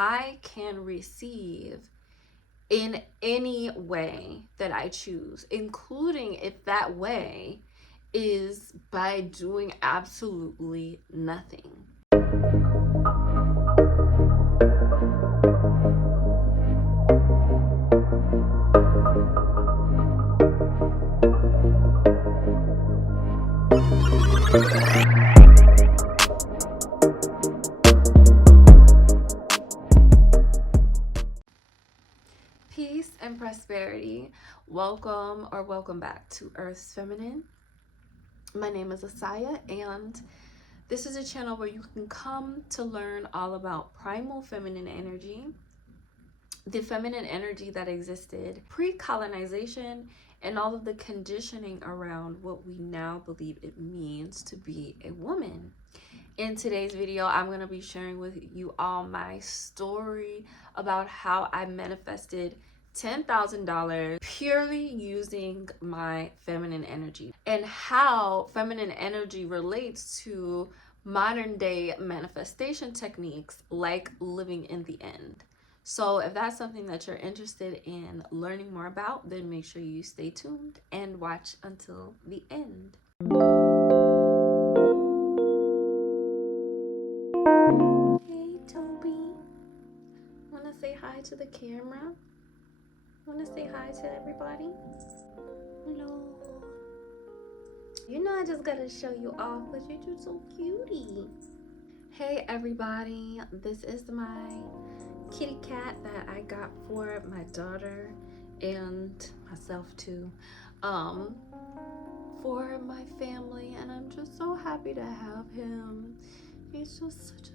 I can receive in any way that I choose, including if that way is by doing absolutely nothing. Peace and prosperity. Welcome back to Earth's Feminine. My name is Asaya, and this is a channel where you can come to learn all about primal feminine energy, the feminine energy that existed pre-colonization, and all of the conditioning around what we now believe it means to be a woman. In today's video, I'm going to be sharing with you all my story about how I manifested $10,000 purely using my feminine energy, and how feminine energy relates to modern day manifestation techniques like living in the end. So if that's something that you're interested in learning more about, then make sure you stay tuned and watch until the end. Hey Toby, wanna say hi to the camera? Wanna say hi to everybody? Hello. You know I just gotta show you off because you're just so cutie. Hey everybody, this is my kitty cat that I got for my daughter and myself too, for my family, and I'm just so happy to have him. He's just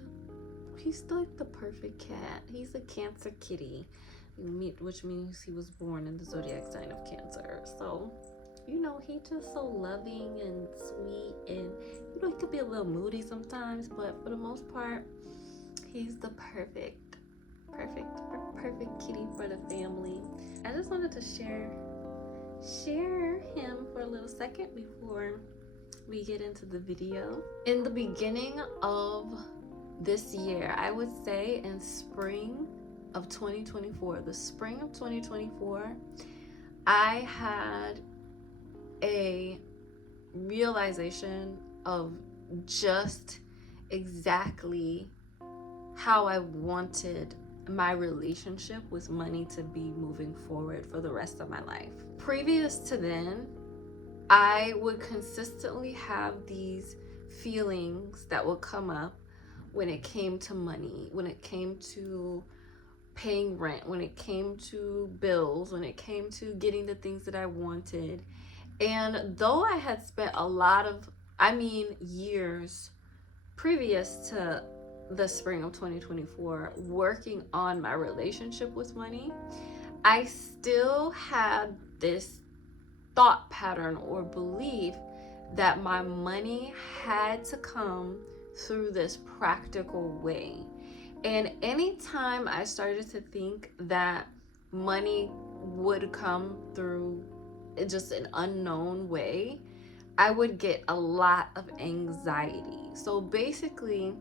he's like the perfect cat. He's a Cancer kitty, which means he was born in the zodiac sign of Cancer. So, you know, he's just so loving and sweet, and you know, he could be a little moody sometimes, but for the most part, he's the perfect kitty for the family. I just wanted to share him for a little second before we get into the video. In the beginning of this year, I would say in spring of 2024, the spring of 2024, I had a realization of just exactly how I wanted my relationship with money to be moving forward for the rest of my life. Previous to then, I would consistently have these feelings that would come up when it came to money, when it came to paying rent, when it came to bills, when it came to getting the things that I wanted. And though I had spent a lot of, years previous to the spring of 2024 working on my relationship with money, I still had this thought pattern or belief that my money had to come through this practical way. And anytime I started to think that money would come through just an unknown way, I would get a lot of anxiety. So basically,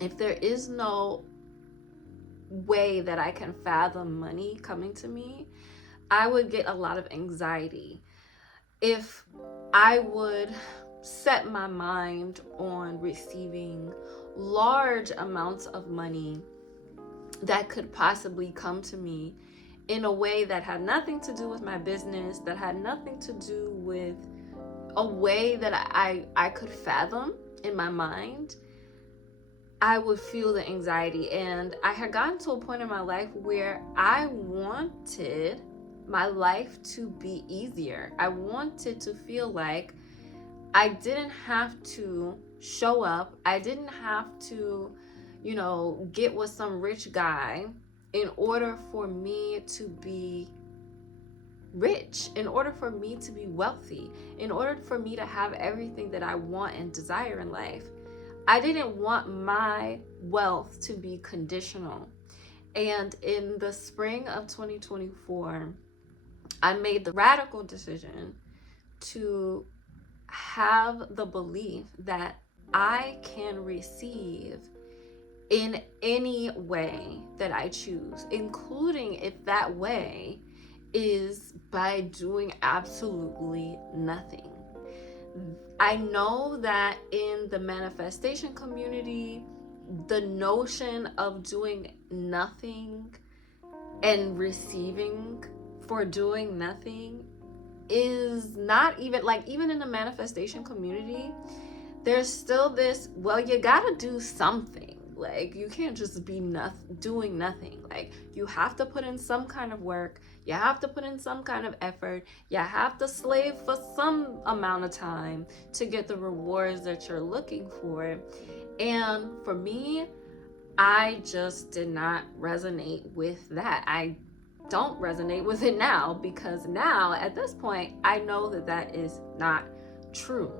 if there is no way that I can fathom money coming to me, I would get a lot of anxiety. If I would set my mind on receiving large amounts of money that could possibly come to me in a way that had nothing to do with my business, that had nothing to do with a way that I could fathom in my mind, I would feel the anxiety. And I had gotten to a point in my life where I wanted my life to be easier. I wanted to feel like I didn't have to show up. I didn't have to, get with some rich guy in order for me to be rich, in order for me to be wealthy, in order for me to have everything that I want and desire in life. I didn't want my wealth to be conditional. And in the spring of 2024, I made the radical decision to have the belief that I can receive in any way that I choose, including if that way is by doing absolutely nothing. I know that in the manifestation community, the notion of doing nothing and receiving for doing nothing is not even like, even in the manifestation community, there's still this, well, you gotta do something. Like, you can't just be doing nothing. Like, you have to put in some kind of work, you have to put in some kind of effort, you have to slave for some amount of time to get the rewards that you're looking for. And for me, I just did not resonate with that. I don't resonate with it now, because now at this point I know that that is not true.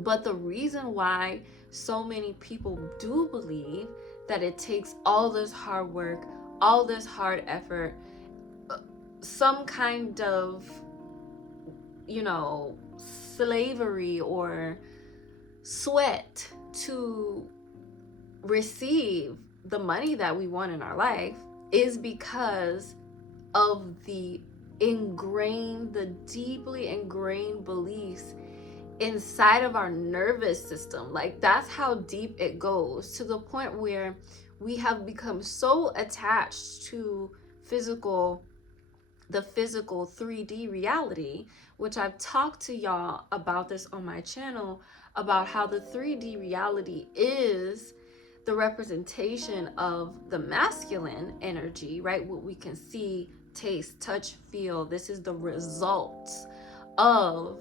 But the reason why so many people do believe that it takes all this hard work, all this hard effort, some kind of, slavery or sweat to receive the money that we want in our life, is because of the deeply ingrained beliefs inside of our nervous system. Like, that's how deep it goes, to the point where we have become so attached to the physical 3D reality, which I've talked to y'all about this on my channel, about how the 3D reality is the representation of the masculine energy, right? What we can see, taste, touch, feel. This is the results of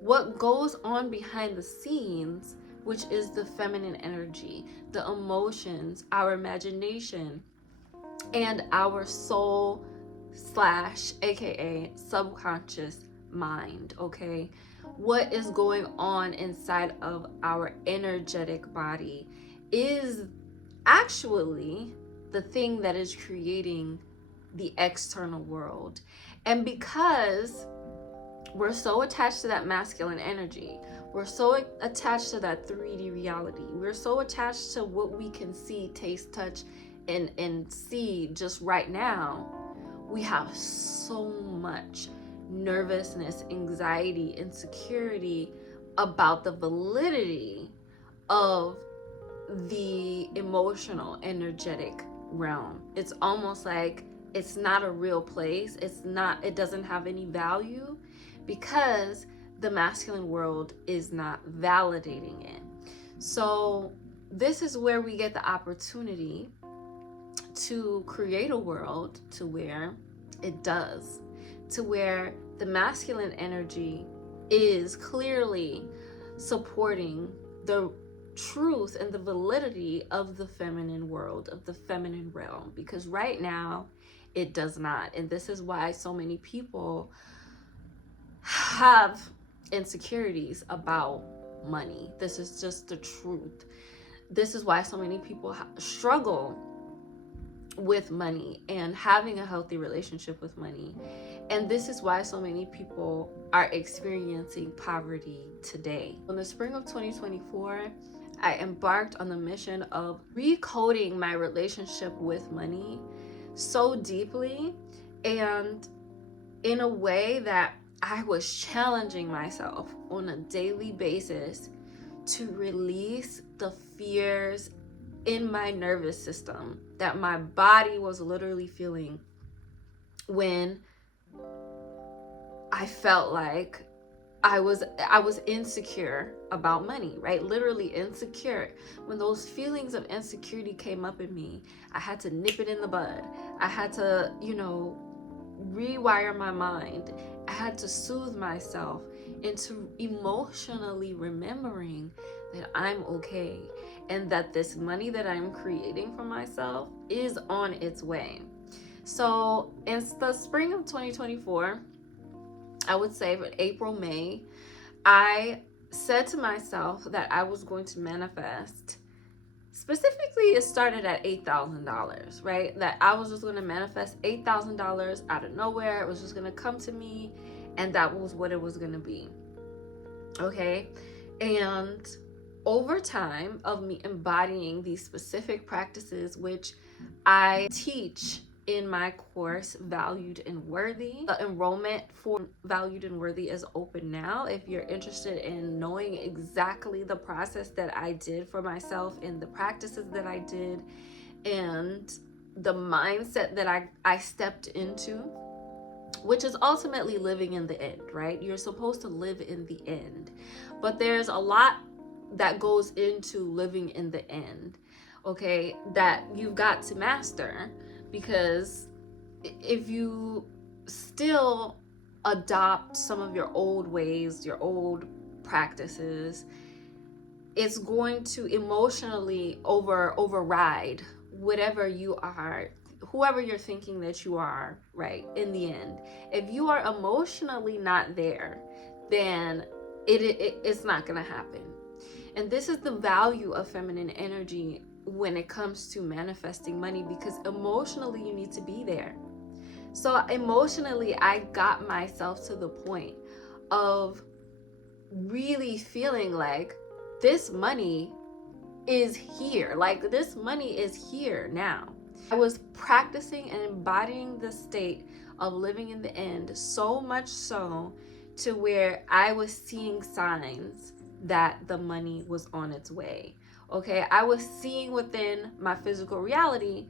what goes on behind the scenes, which is the feminine energy, the emotions, our imagination, and our soul / aka subconscious mind. Okay, what is going on inside of our energetic body is actually the thing that is creating the external world. And because we're so attached to that masculine energy, we're so attached to that 3D reality, we're so attached to what we can see, taste, touch, and see just right now, we have so much nervousness, anxiety, insecurity about the validity of the emotional, energetic realm. It's almost like it's not a real place. It doesn't have any value, because the masculine world is not validating it. So this is where we get the opportunity to create a world to where it does, to where the masculine energy is clearly supporting the truth and the validity of the feminine world, of the feminine realm, because right now it does not. And this is why so many people have insecurities about money. This is just the truth. This is why so many people struggle with money and having a healthy relationship with money. And this is why so many people are experiencing poverty today. In the spring of 2024, I embarked on the mission of recoding my relationship with money so deeply, and in a way that I was challenging myself on a daily basis to release the fears in my nervous system that my body was literally feeling when I felt like I was insecure about money, right? Literally insecure. When those feelings of insecurity came up in me, I had to nip it in the bud. I had to, rewire my mind. I had to soothe myself into emotionally remembering that I'm okay, and that this money that I'm creating for myself is on its way. So in the spring of 2024, I would say for April, May, I said to myself that I was going to manifest. Specifically, it started at $8,000, right? That I was just going to manifest $8,000 out of nowhere. It was just going to come to me, and that was what it was going to be. Okay? And over time of me embodying these specific practices, which I teach in my course, Valued and Worthy. The enrollment for Valued and Worthy is open now. If you're interested in knowing exactly the process that I did for myself and the practices that I did and the mindset that I stepped into, which is ultimately living in the end, right? You're supposed to live in the end. But there's a lot that goes into living in the end, okay, that you've got to master, because if you still adopt some of your old ways, your old practices, it's going to emotionally override whatever you are, whoever you're thinking that you are, right? In the end, if you are emotionally not there, then it's not gonna happen. And this is the value of feminine energy when it comes to manifesting money, because emotionally you need to be there. So emotionally, I got myself to the point of really feeling like this money is here. Like, this money is here now. I was practicing and embodying the state of living in the end, so much so to where I was seeing signs that the money was on its way. Okay, I was seeing within my physical reality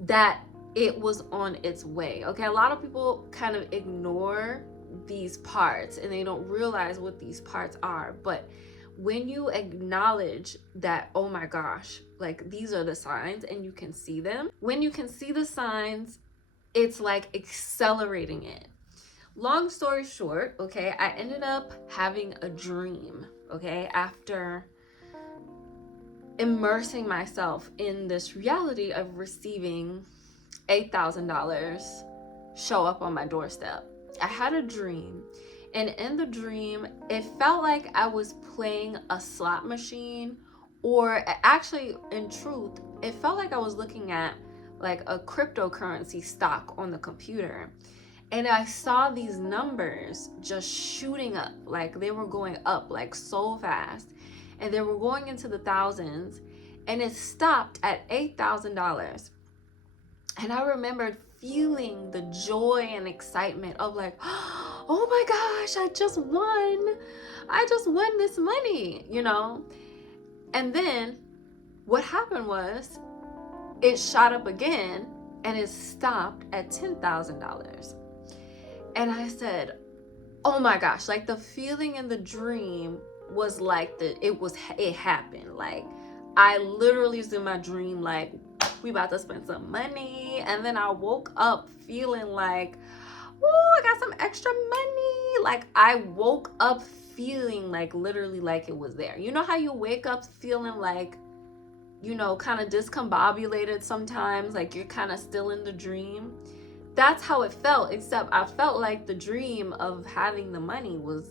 that it was on its way. Okay, a lot of people kind of ignore these parts and they don't realize what these parts are. But when you acknowledge that, oh my gosh, like these are the signs, and you can see them, when you can see the signs, it's like accelerating it. Long story short, okay, I ended up having a dream, okay, after immersing myself in this reality of receiving $8,000 show up on my doorstep. I had a dream, and in the dream, it felt like I was playing a slot machine, or actually, in truth, it felt like I was looking at like a cryptocurrency stock on the computer. And I saw these numbers just shooting up, like they were going up like so fast, and they were going into the thousands, and it stopped at $8,000. And I remembered feeling the joy and excitement of like, oh my gosh, I just won this money, you know? And then what happened was it shot up again and it stopped at $10,000. And I said, oh my gosh, like the feeling in the dream was like it happened. Like, I literally was in my dream like, we about to spend some money. And then I woke up feeling like, oh, I got some extra money. Like, I woke up feeling like literally like it was there. You know how you wake up feeling like, you know, kind of discombobulated sometimes, like you're kind of still in the dream? That's how it felt, except I felt like the dream of having the money was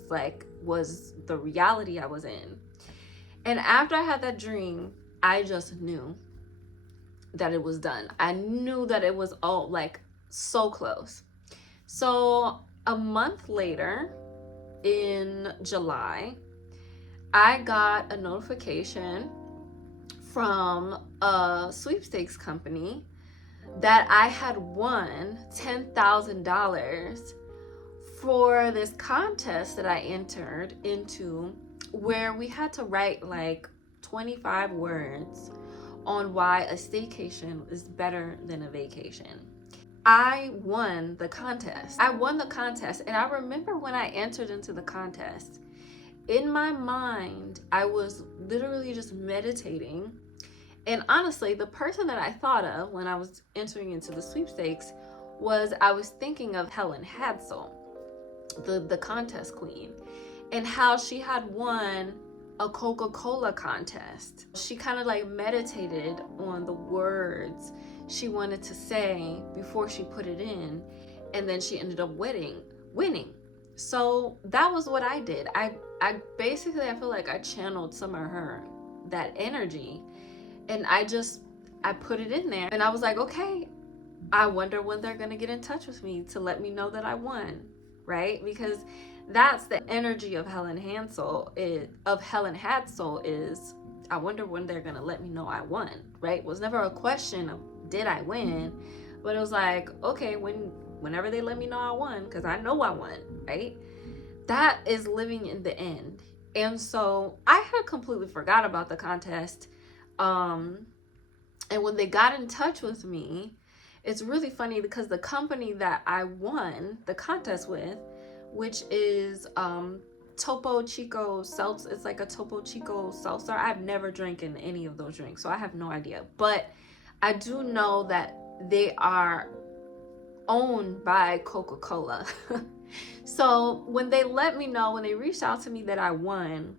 the reality I was in. And after I had that dream, I just knew that it was done. I knew that it was all like so close. So a month later, in July, I got a notification from a sweepstakes company that I had won $10,000 for this contest that I entered into, where we had to write like 25 words on why a staycation is better than a vacation. I won the contest. And I remember when I entered into the contest, in my mind, I was literally just meditating. And honestly, the person that I thought of when I was entering into the sweepstakes I was thinking of Helen Hadsel, the contest queen, and how she had won a Coca-Cola contest. She kind of like meditated on the words she wanted to say before she put it in, and then she ended up winning. So that was what I did. I basically, I feel like I channeled some of that energy, and I put it in there, and I was like, okay, I wonder when they're gonna get in touch with me to let me know that I won, right? Because That's the energy of Helen Hansel of Helen Hadsel is, I wonder when they're gonna let me know I won, right? It was never a question of did I win, but it was like, okay, whenever they let me know I won, because I know I won, right? That is living in the end. And so I had completely forgot about the contest. And when they got in touch with me, it's really funny because the company that I won the contest with, which is Topo Chico Seltzer, it's like a Topo Chico seltzer. I've never drank in any of those drinks, so I have no idea. But I do know that they are owned by Coca-Cola. So when they let me know, when they reached out to me that I won,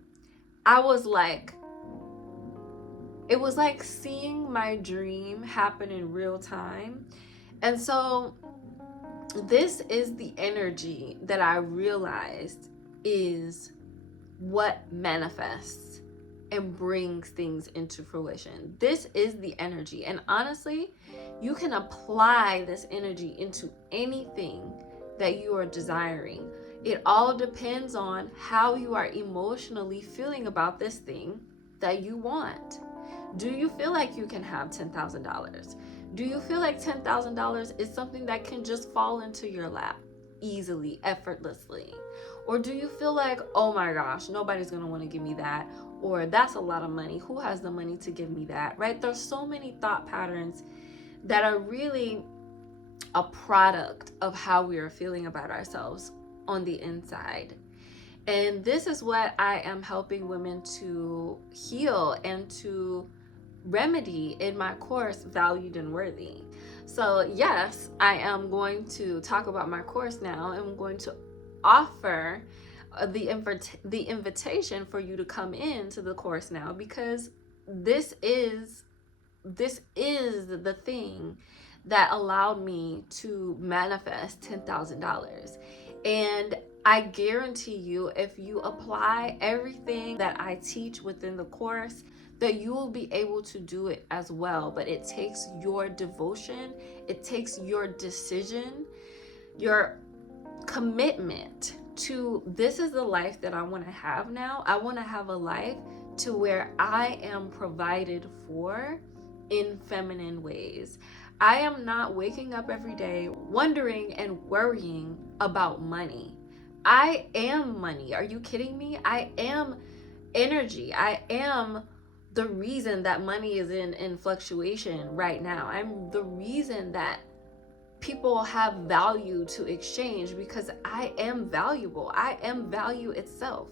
I was like, it was like seeing my dream happen in real time. And so this is the energy that I realized is what manifests and brings things into fruition. This is the energy. And honestly, you can apply this energy into anything that you are desiring. It all depends on how you are emotionally feeling about this thing that you want. Do you feel like you can have $10,000? Do you feel like $10,000 is something that can just fall into your lap easily, effortlessly? Or do you feel like, oh my gosh, nobody's going to want to give me that? Or that's a lot of money. Who has the money to give me that? Right? There's so many thought patterns that are really a product of how we are feeling about ourselves on the inside. And this is what I am helping women to heal and to remedy in my course, Valued and Worthy. So yes, I am going to talk about my course now. I'm going to offer the invitation for you to come into the course now, because this is the thing that allowed me to manifest $10,000. And I guarantee you, if you apply everything that I teach within the course, that you will be able to do it as well. But it takes your devotion, it takes your decision, your commitment to, this is the life that I want to have now. I want to have a life to where I am provided for in feminine ways. I am not waking up every day wondering and worrying about money. I am money. Are you kidding me? I am energy. I am the reason that money is in fluctuation right now. I'm the reason that people have value to exchange, because I am valuable. I am value itself.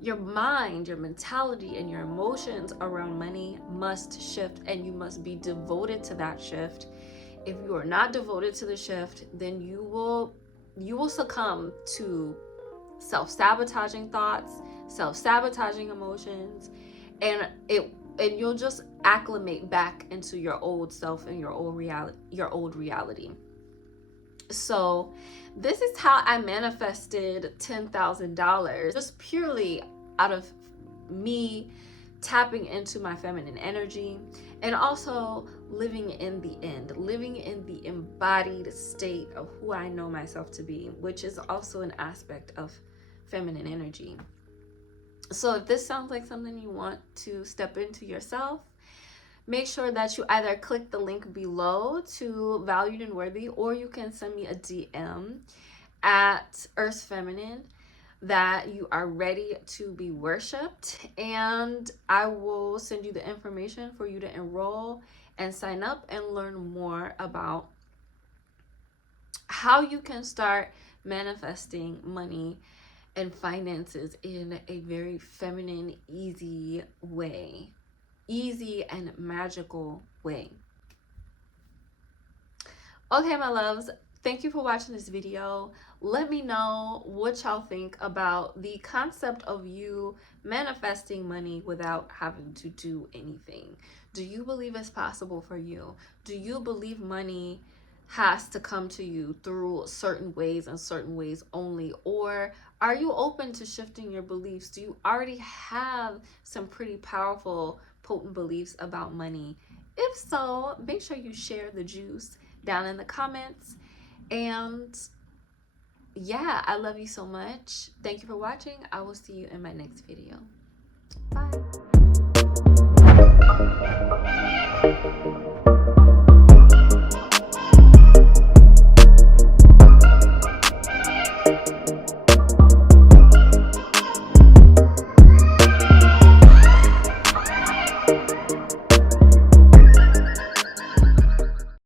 Your mind, your mentality, and your emotions around money must shift, and you must be devoted to that shift. If you are not devoted to the shift, then you will succumb to self-sabotaging thoughts, self-sabotaging emotions, and you'll just acclimate back into your old self and your old reality. So this is how I manifested $10,000, just purely out of me tapping into my feminine energy, and also living in the embodied state of who I know myself to be, which is also an aspect of feminine energy. So if this sounds like something you want to step into yourself, make sure that you either click the link below to Valued and Worthy, or you can send me a DM at Earth Feminine that you are ready to be worshipped, and I will send you the information for you to enroll and sign up and learn more about how you can start manifesting money and finances in a very feminine, easy way. Easy and magical way. Okay, my loves, thank you for watching this video. Let me know what y'all think about the concept of you manifesting money without having to do anything. Do you believe it's possible for you? Do you believe money has to come to you through certain ways and certain ways only? Or are you open to shifting your beliefs? Do you already have some pretty powerful, potent beliefs about money? If so, make sure you share the juice down in the comments, and yeah, I love you so much. Thank you for watching. I will see you in my next video. Bye.